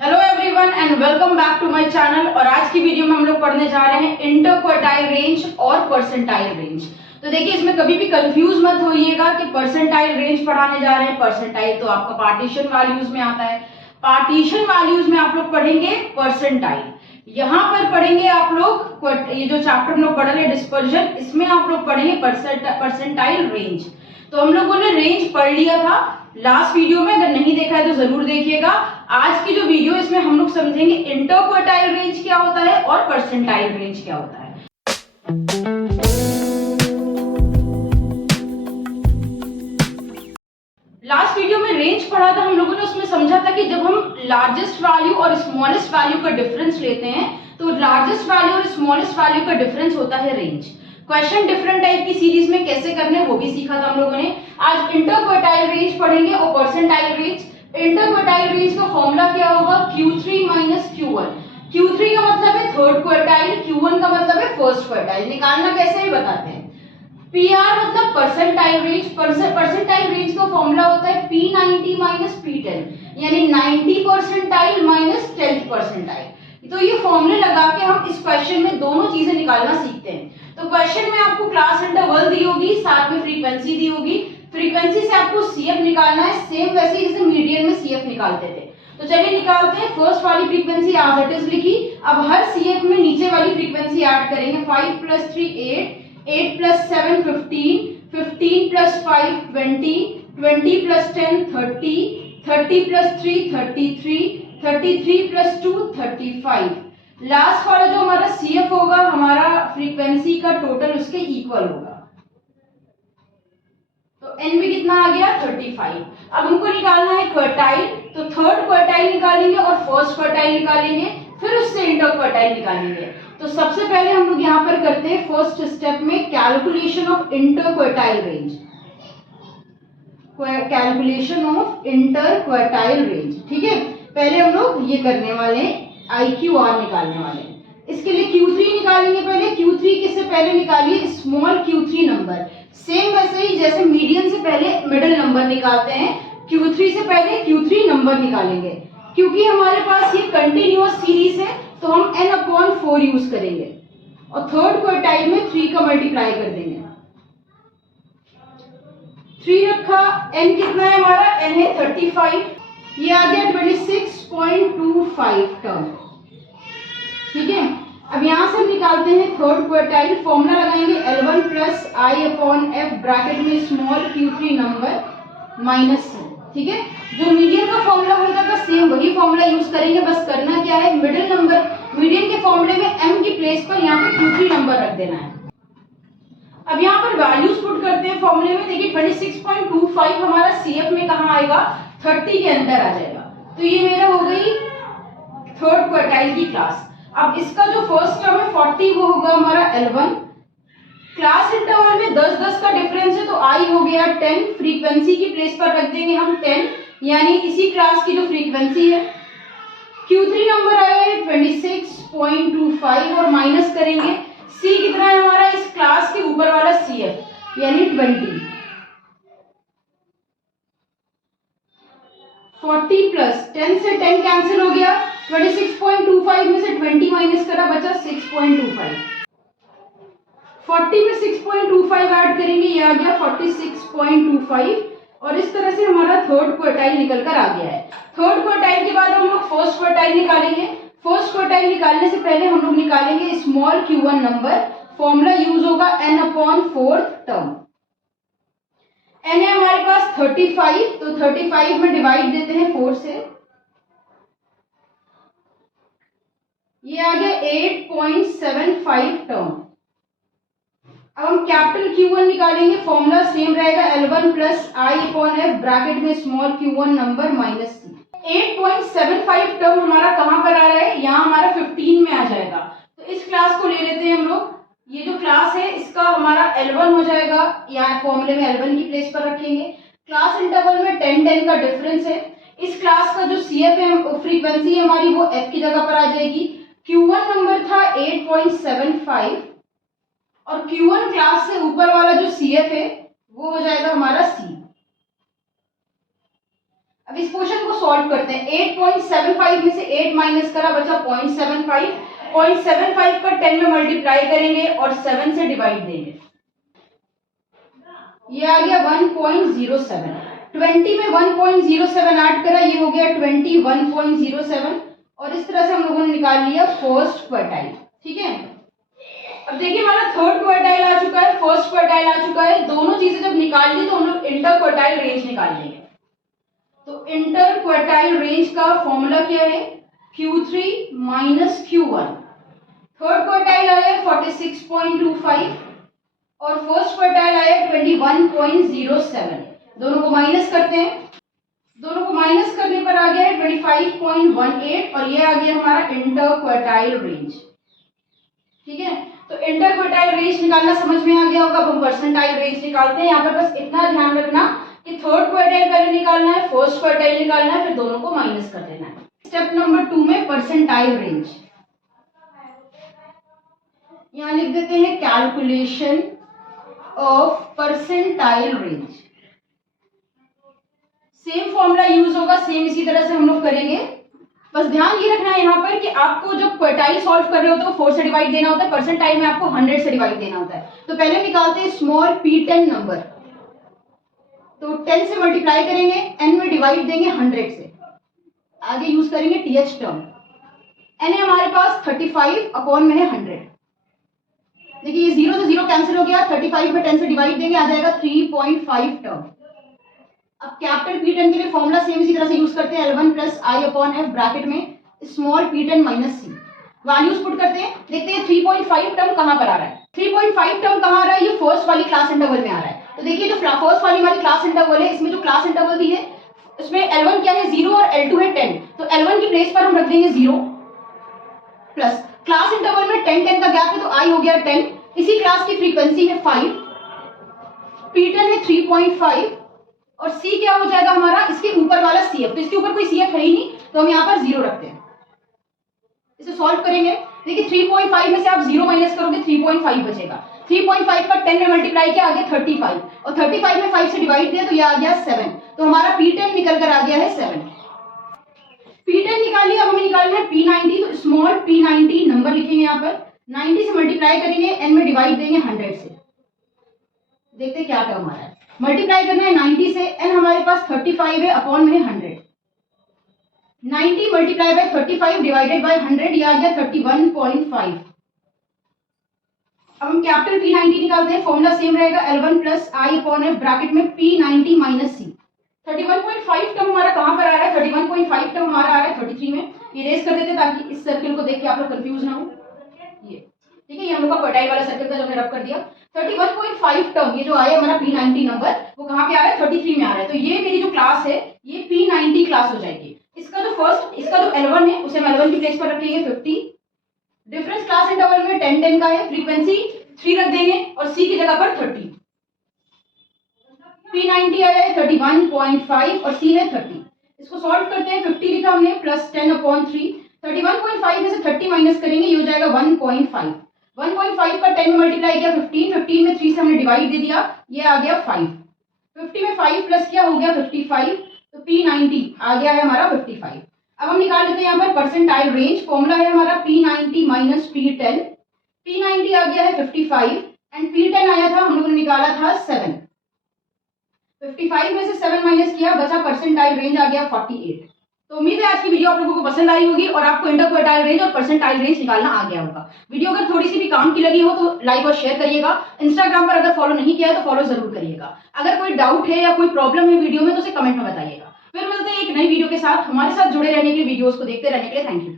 Hello everyone and welcome back to my channel. और आज की वीडियो में हम लोग पढ़ने जा रहे हैं इंटरक्वार्टाइल रेंज और परसेंटाइल रेंज। तो देखिए, इसमें कभी भी कंफ्यूज मत होइएगा कि परसेंटाइल रेंज पढ़ाने जा रहे हैं। परसेंटाइल तो आपका पार्टीशन वैल्यूज में आता है। पार्टीशन वैल्यूज में आप लोग पढ़ेंगे परसेंटाइल। यहाँ पर पढ़ेंगे आप लोग ये जो चैप्टर हम लोग पढ़ रहे हैं डिस्पर्जन, इसमें आप लोग पढ़ेंगे परसेंटाइल रेंज। तो हम लोगों ने रेंज पढ़ लिया था लास्ट वीडियो में, अगर नहीं देखा है तो जरूर देखिएगा। आज की जो वीडियो इसमें हम लोग समझेंगे इंटरक्वार्टाइल रेंज क्या होता है और परसेंटाइल रेंज क्या होता है। लास्ट वीडियो में रेंज पढ़ा था हम लोगों ने, उसमें समझा था कि जब हम लार्जेस्ट वैल्यू और स्मॉलेस्ट वैल्यू का डिफरेंस लेते हैं तो लार्जेस्ट वैल्यू और स्मॉलेस्ट वैल्यू का डिफरेंस होता है रेंज। क्वेश्चन डिफरेंट टाइप की सीरीज में कैसे करने वो भी सीखा था हम लोगों ने। आज इंटरक्वार्टाइल रेंज पढ़ेंगे और परसेंटाइल रेंज। इंटरक्वार्टाइल रेंज का फॉर्मूला क्या होगा? Q3 minus Q1। Q3 का मतलब है थर्ड क्वार्टाइल, Q1 का मतलब है फर्स्ट क्वार्टाइल। निकालना कैसे है बताते हैं। PR मतलब परसेंटाइल रेंज। परसेंटाइल रेंज का फॉर्मूला होता है P90 माइनस P10, यानी 90 परसेंटाइल माइनस 10th परसेंटाइल। तो ये फॉर्मूले लगा के हम इस क्वेश्चन में दोनों चीजें निकालना सीखते हैं। तो क्वेश्चन में आपको क्लास इंटरवल दी होगी, साथ में फ्रीक्वेंसी दी होगी। फ्रीक्वेंसी से आपको CF निकालना है, सेम वैसे ही जैसे मीडियन में CF निकालते थे। तो चलिए निकालते हैं। फर्स्ट वाली फ्रीक्वेंसी एज इट इज लिखी। अब हर CF में नीचे वाली फ्रीक्वेंसी ऐड करेंगे। 5 + 3 8, 8 + 7 15, 15 + 5 20, 20 + 10 30, 30 + 3 33, 33 + 2 35। लास्ट वाला जो हमारा CF होगा, हमारा फ्रीक्वेंसी का टोटल उसके इक्वल होगा। तो N में कितना आ गया? 35। अब हमको निकालना है क्वार्टाइल, तो थर्ड क्वार्टाइल निकालेंगे और फर्स्ट क्वार्टाइल निकालेंगे, फिर उससे इंटरक्वार्टाइल निकालेंगे। तो सबसे पहले हम लोग यहाँ पर करते हैं फर्स्ट स्टेप में calculation of interquartile range. Calculation of interquartile range, ठीक है। पहले हम लोग ये करने वाले हैं, IQR निकालने वाले हैं। इसके लिए Q3 निकालेंगे। पहले Q3 किससे पहले निकालिए? Small Q3 number. सेम वैसे ही जैसे मीडियन से पहले मिडिल नंबर निकालते हैं, Q3 से पहले Q3 नंबर निकालेंगे। क्योंकि हमारे पास ये कंटिन्यूअस सीरीज है तो हम N/4 यूज करेंगे और थर्ड क्वार्टाइल में 3 का मल्टीप्लाई कर देंगे। 3 रखा। N कितना है हमारा? N है 35। ये आ गया 26.25 टर्म, ठीक है। अब यहां से निकालते हैं थर्ड क्वार्टाइल। फॉर्मूला लगाएंगे L1 + I/F ब्रैकेट में small Q3 number minus C, ठीक है। जो मीडियन का फॉर्मूला होता था सेम वही फॉर्मूला यूज करेंगे। बस करना क्या है, मिडिल नंबर मीडियन के फॉर्मूले में M की प्लेस पर यहाँ पे Q3 नंबर रख देना है। अब यहाँ पर वैल्यूज पुट करते हैं फॉर्मूले में। देखिए 26.25 हमारा CF में कहाँ आएगा? 30 के अंदर आ जाएगा। तो ये मेरा हो गई थर्ड क्वार्टाइल की क्लास। अब इसका जो फर्स्ट टर्म है 40 वो होगा हमारा L1। क्लास इंटरवल में 10-10 का डिफरेंस है तो I हो गया 10। फ्रीक्वेंसी की प्लेस पर रख देंगे हम 10, यानी इसी क्लास की जो फ्रीक्वेंसी है। Q3 नंबर आया है 26.25 और माइनस करेंगे C कितना है हमारा इस क्लास के ऊपर वाला CF, यानी 20। 40 प्लस 10 से 10 कैंसिल हो गया। 26.25 में से 20 माइनस करा, बचा 6.25। 40 में 6.25 ऐड करेंगे, ये आ गया 46.25 और इस तरह से हमारा थर्ड क्वार्टाइल निकल कर आ गया है। थर्ड क्वार्टाइल के बाद हम लोग फर्स्ट क्वार्टाइल निकालेंगे। फर्स्ट क्वार्टाइल निकालने से पहले हम लोग निकालेंगे small Q1 number. Formula use होगा N/4 टर्म। N है हमारे पास 35, तो 35 में डिवाइड देते हैं 4 से, ये आ गया 8.75 टर्म। अब हम कैपिटल Q1 निकालेंगे। फॉर्मूला सेम रहेगा L1 + I/F ब्रैकेट में small Q1 number minus C। 8.75 term हमारा कहां पर आ रहा है? यहाँ हमारा 15 में आ जाएगा। तो इस क्लास को ले लेते हैं हम लोग। ये जो क्लास है इसका हमारा L1 हो जाएगा, यहाँ फॉर्मूले में L1 की प्लेस पर रखेंगे। क्लास इंटरवल में 10-10 का डिफरेंस है। इस क्लास का जो CF है, फ्रीक्वेंसी है हमारी, वो F की जगह पर आ जाएगी। Q1 नंबर था 8.75 और Q1 क्लास से ऊपर वाला जो CF है वो हो जाएगा हमारा C। अब इस क्वेश्चन को सॉल्व करते हैं। 8.75 में से 8 माइनस करा, बचा 0.75। 0.75 का 10 में मल्टीप्लाई करेंगे और 7 से डिवाइड देंगे, ये आ गया 1.07। 20 में 1.07 ऐड करा, ये हो गया 21.07 और इस तरह से हम लोगों ने निकाल लिया फर्स्ट क्वार्टाइल। ठीक है, अब देखिए हमारा थर्ड क्वार्टाइल आ चुका है, फर्स्ट क्वार्टाइल आ चुका है। दोनों चीजें जब निकाल ली तो हम लोग इंटर क्वार्टाइल रेंज निकाल लेंगे। तो इंटर क्वार्टाइल रेंज का फॉर्मूला क्या है, Q3 minus Q1। Third quartile आया 46.25 और फर्स्ट क्वार्टाइल आया 21.07। दोनों को माइनस करते हैं, दोनों को माइनस करने पर आ गया है 25.18 और ये आ गया हमारा इंटर क्वार्टाइल रेंज। ठीक है, तो इंटर क्वार्टाइल रेंज निकालना समझ में आ गया होगा। अब हम परसेंटाइल रेंज निकालते हैं। यहाँ पर बस इतना ध्यान रखना कि थर्ड क्वार्टाइल पहले निकालना है, फर्स्ट क्वार्टाइल निकालना है, फिर दोनों को माइनस कर देना है। स्टेप नंबर 2 में परसेंटाइल रेंज, यहाँ लिख देते हैं calculation of percentile range. Same formula use होगा, सेम इसी तरह से हम लोग करेंगे। बस ध्यान ये रखना है यहाँ पर कि आपको जब क्वार्टाइल सॉल्व कर रहे होते हो 4 से डिवाइड देना होता है, परसेंटाइल में आपको 100 से डिवाइड देना होता है। तो पहले निकालते हैं स्मॉल p10 नंबर, तो 10 से मल्टीप्लाई करेंगे, n में डिवाइड देंगे 100 से, आगे यूज करेंगे th टर्म। n है हमारे पास 35 अपॉन में है 100। देखिए ये 0 से 0 कैंसिल हो गया, 35 में 10 से डिवाइड देंगे, आ जाएगा 3.5 टर्म। अब कैपिटल P10 के लिए फॉर्मूला सेम इसी तरह से यूज करते हैं, L1 प्लस आई अपॉन एफ ब्रैकेट में स्मॉल p10 माइनस सी। वैल्यूज पुट करते हैं, देखते हैं 3.5 टर्म कहां पर आ रहा है। 3.5 टर्म कहां आ रहा है, ये फर्स्ट वाली क्लास इंटरवल में आ रहा है। तो देखिए जो फर्स्ट वाली हमारी क्लास इंटरवल है, इसमें जो क्लास इंटरवल दी है उसमें L1 क्या है 0 और L2 है 10। तो L1 की प्लेस पर हम रख देंगे 0 प्लस क्लास इंटरवल में 10 का गैप है तो आई हो गया 10। इसी क्लास की फ्रीक्वेंसी है 5, p10 है 3.5 और c क्या हो जाएगा हमारा, इसके ऊपर वाला cf। तो इसके ऊपर कोई cf है ही नहीं तो हम यहाँ पर 0 रखते हैं। इसे सॉल्व करेंगे, देखिए 3.5 में से आप 0 माइनस करोगे 3.5 बचेगा। 3.5 का 10 में मल्टीप्लाई किया, आ गया 35 और 35 में 5 से डिवाइड किया तो ये आ गया 7। तो हमारा p10 निकल कर आ गया है 7। p10 निकाल लिया, अब हमें निकालना है p90। तो स्मॉल p90 नंबर लिखेंगे यहाँ पर, 90 से मल्टीप्लाई करेंगे, n में डिवाइड देंगे 100 से, देखते हैं क्या टर्म आ रहा है। मल्टीप्लाई करना है 90 से, n हमारे पास 35 है अपॉन में 100। 90 मल्टीप्लाई बाय 35 डिवाइडेड बाय 100, ये आ गया 31.5। अब हम कैपिटल P90 निकालते हैं, फॉर्मूला सेम रहेगा, L1 प्लस आई अपॉन एफ ब्रैकेट में P90 माइनस सी। 31.5 टर्म हमारा कहां पर आ रहा है, 31.5 टर्म हमारा आ रहा है 33 में। इरेज कर देते ताकि इस सर्किल को देख के आप लोग कंफ्यूज ना हो। ये ठीक है, ये हम लोग का क्वार्टाइल वाला सर्किल था जो हमने रब कर दिया। 31.5 टर्म ये जो आया हमारा P90 नंबर, वो कहां पे आ रहा है 33 में आ रहा है। तो ये मेरी जो क्लास है ये P90 क्लास हो जाएगी। इसका जो L1 है उसे हम L1 की प्लेस पर रखेंगे 50। डिफरेंस क्लास इंटरवल में 10 का है, फ्रीक्वेंसी 3 रख देंगे और C की जगह पर 30। P90 आया है 31.5 और C है 30। इसको सॉल्व करते हैं, 50 लिखा हमने प्लस 10/3। 31.5 में से 30 माइनस करेंगे, ये हो जाएगा 1.5। 1.5 का 10 में मल्टीप्लाई किया 15, 15 में 3 से हमने डिवाइड दे दिया, ये आ गया 5। 50 में 5 प्लस किया हो गया 55। तो P90 आ गया है हमारा 55। अब हम निकाल लेते हैं यहाँ पर परसेंटाइल रेंज। फॉर्मूला है हमारा P90 माइनस P10। P90 आ गया है 55 एंड P10 आया था, हम लोगों ने निकाला था 7। 55 में से 7 माइनस किया, बचा परसेंटाइल रेंज आ गया 48। तो उम्मीद है आज की वीडियो आप लोगों को पसंद आई होगी और आपको इंटर क्वार्टाइल रेंज और परसेंटाइल रेंज निकालना आ गया होगा। वीडियो अगर थोड़ी सी भी काम की लगी हो तो लाइक और शेयर करिएगा। इंस्टाग्राम पर अगर फॉलो नहीं किया है तो फॉलो जरूर करिएगा। अगर कोई डाउट है या कोई प्रॉब्लम है वीडियो में तो उसे कमेंट में बताइएगा। फिर मिलते हैं एक नई वीडियो के साथ। हमारे साथ जुड़े रहने के लिए, वीडियोस को देखते रहने के लिए थैंक यू।